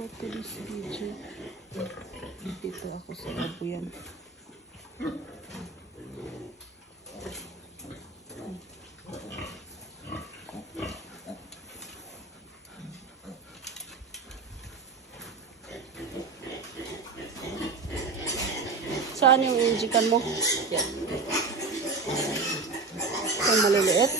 go to this video. Dito ako sa Kabuyan. Saan yung injikan mo? Yan. Yung maliliit?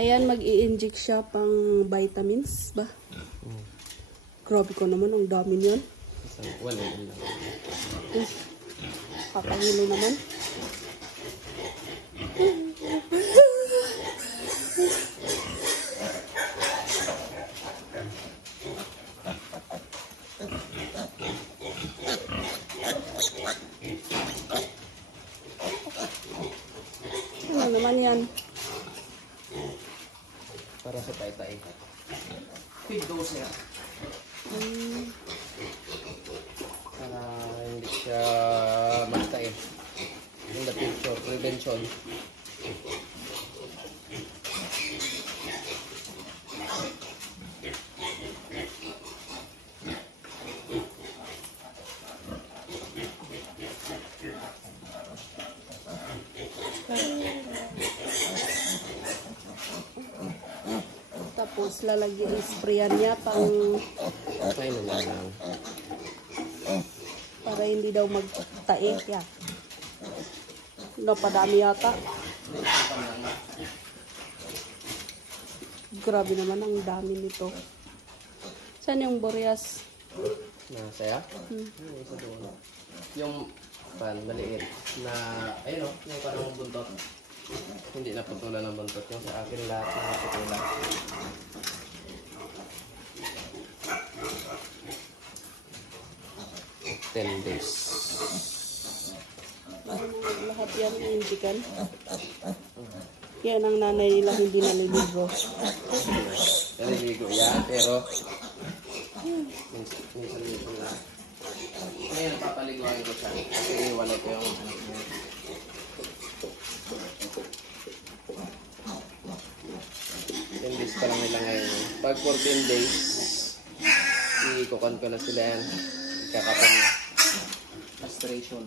Ayan, mag-i-inject siya pang vitamins ba? Grabe ko naman, ang dami niyan. Wala lang. Kakahilo naman. Ano naman yan? Para sa tay-tay. Feed dose niya. Para hindi siya magtay. In the future, prevention. Tapos lalagyan sprayan niya pang para hindi daw magtae. Yeah. Napadami yata. Grabe naman ang dami nito. Saan yung boreas? Nasaya? Isa doon. Yung maliit na, ayun o, yung parang buntot. Hindi naputulan ng buntot. Yung sa akin lahat na naputulan. $10. Lahat yan ang injikan. Yan ang nanay nila hindi naliligo. Naliligo yan, pero minsan dito lang. Ngayon, papaliguan ko siya. Kasi iwalay ko yung anak niya. 10 days pa lang nila ngayon. Pag 14 days, ikukan ko na sila yan. Ikakapon na. Castration.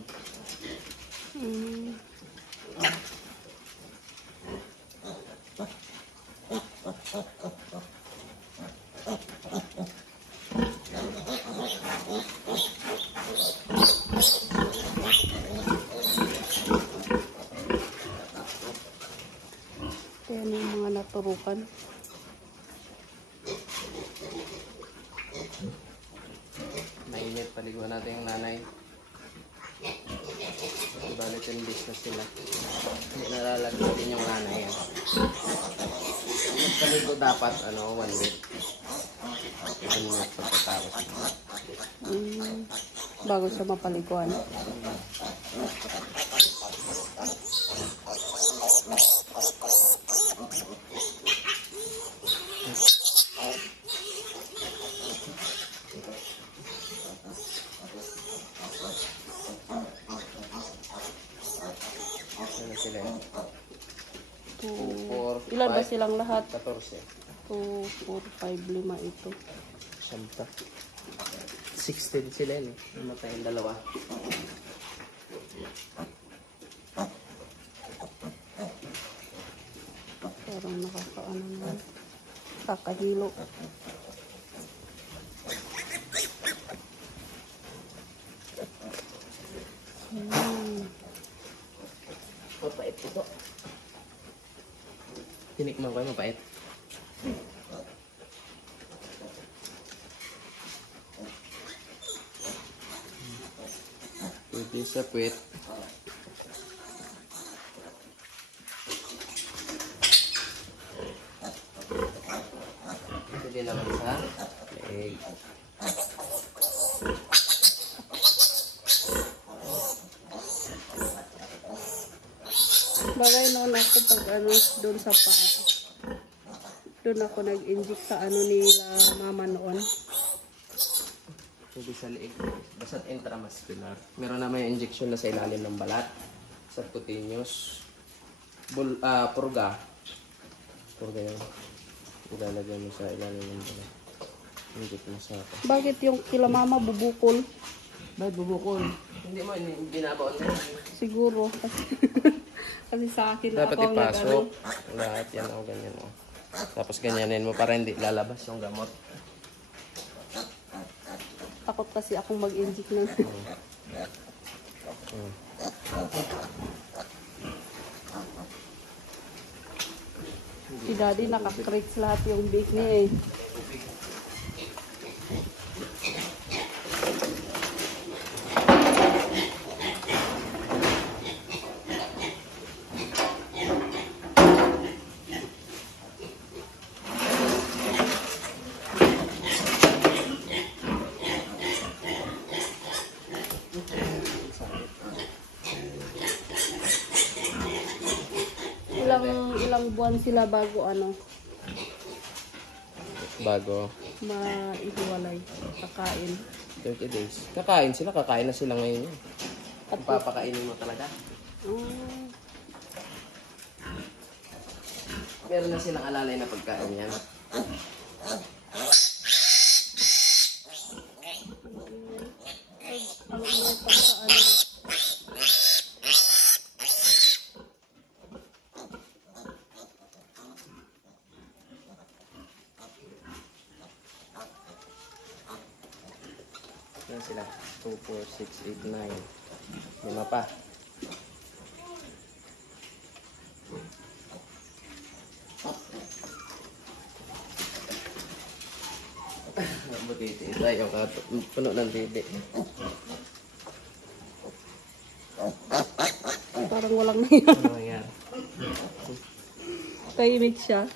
Ayan yung mga naturukan. Mainit, paliguan natin yung nanay. Bali 10 days na sila. Hindi nalalagyan din yung nanay yan. Magpaligo dapat, 1 week. 1 week pagkatapos. Bago siya mapaliguan. Ano sila yun? 2, 4, ilan ba silang lahat? 14. 2, 4, 5, 5 ito. Siyampa. 16 sila yun eh. Namatay yung dalawa. Parang nakakaano naman. Kakahilo. Mapait ito. Tinikman ko yung mapait. Pwede sa puwet. Pwede naman sa leg. Bagay noon ako pag doon sa paa. Doon ako nag-inject sa ano nila mama noon. Hindi sa liig. Basta't intramuscular. Meron naman yung injection na sa ilalim ng balat. Subcutaneous. Purga. Purga yun. Ilalagay mo sa ilalim ng balat. Inject mo sa ako. Bakit yung kila mama bubukol? Bakit bubukol? Hindi mo, binabaon mo. Siguro. Kasi sa akin Dapat ako ipasok. Lahat yan o ganyan o. Tapos ganyanin mo para hindi lalabas yung gamot. Takot kasi akong mag-inject nun. Si daddy naka-crates lahat yung bake niya eh. Ilang buwan sila bago ano? Bago Maihiwalay. Kakain. 30 days. Kakain sila, kakain na sila ngayon. At Papakainin mo talaga. Meron na silang alalay na pagkain yan. ang ingay pa sa ano. Yan sila. 2, 4, 6, 8, 9. 5 pa. Butiti. Tayo ka. Puno ng titi. Parang walang nangyari. Ano yan? Tahimik siya.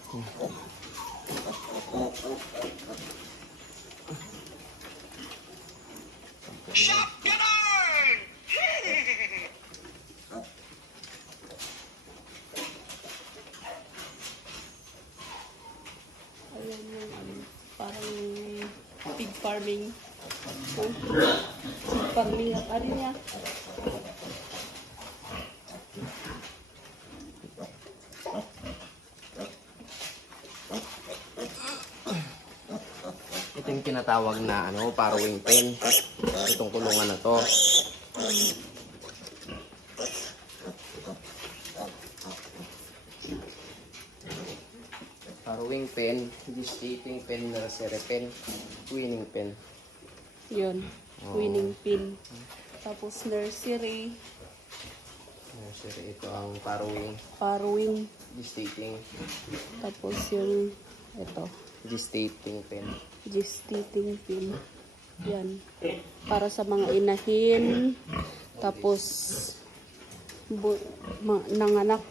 Ayan yung ano, parang pig farming. Pig farming at ano niya. Ito yung tinatawag na ano, farrowing pen. Itong kulungan na to. Farrowing pen, gestating pen, nursery pen, weaning pen. Yun. Winning pin. Tapos nursery. Nursery, ito ang farrowing, Farrowing. gestating, Tapos yung ito. gestating pen. Gestating pin. Yan. Para sa mga inahin. Tapos nanganak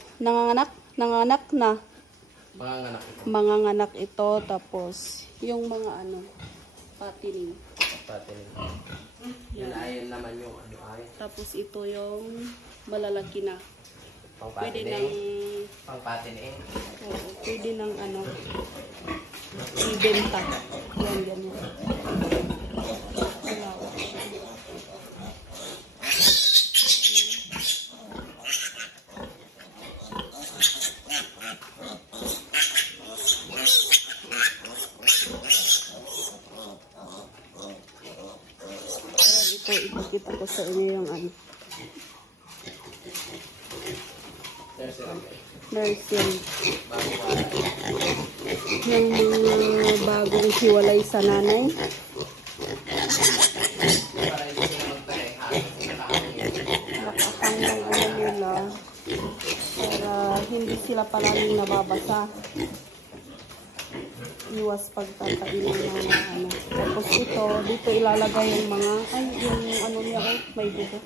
na. Manganganak ito. Manganganak ito. Tapos yung mga ano, patining. Patining. Yan ay naman yung ano ay. Tapos ito yung malalaki na. Pwede Pang-patining. nang Pang-patining. oo, pwede nang ano ibenta. Yan, ganyan. Malawak siya. Ayan, ipakita ko sa inyo yung ano. Nursery. Yung mga bagong hiwalay sa nanay. Nakakang yung ano nila. Para hindi sila palaging nababasa. Iwas pagtatayin ng mga ano. Tapos ito, dito ilalagay yung mga, ay yung ano niya, oh, may buto.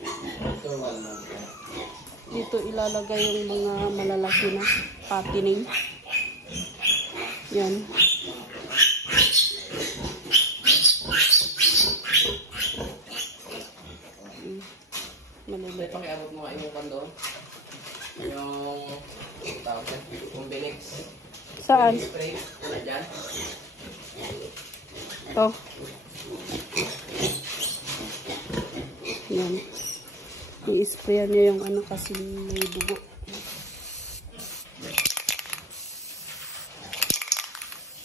Dito ilalagay yung mga malalaki na patining. Yan. Maliliit. Pakiabot mo nga yung kando. Yung tawag yan, yung Benex. Saan? Spray. Ito. Yan. I-sprayan niya yung ano kasi may dugo.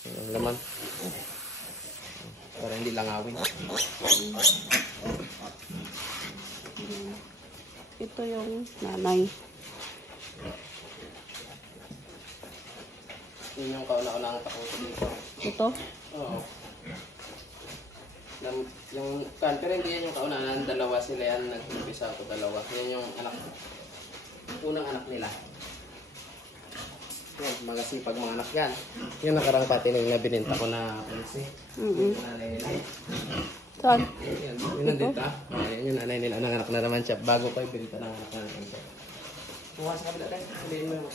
Yung laman. Para hindi langawin. Ito yung nanay. Yun yung kauna-una ang takusin dito. Ito? Oo. Yung kan, pero hindi yan yung kauna-una. Dalawa sila yan. Nag-umpisa ako dalawa. Yan yung anak. Unang anak nila. Yan, mga sipag mga anak yan. Yung nakarang patinig na bininta ko na pansi. Yung nanay nila. Saan? Yan, yun nandito. Yan yung nanay nila. Nanganak na naman siya. Bago pa yung bininta ng anak na naman siya. Kuha sa kabila tayo. Sabihin mo yung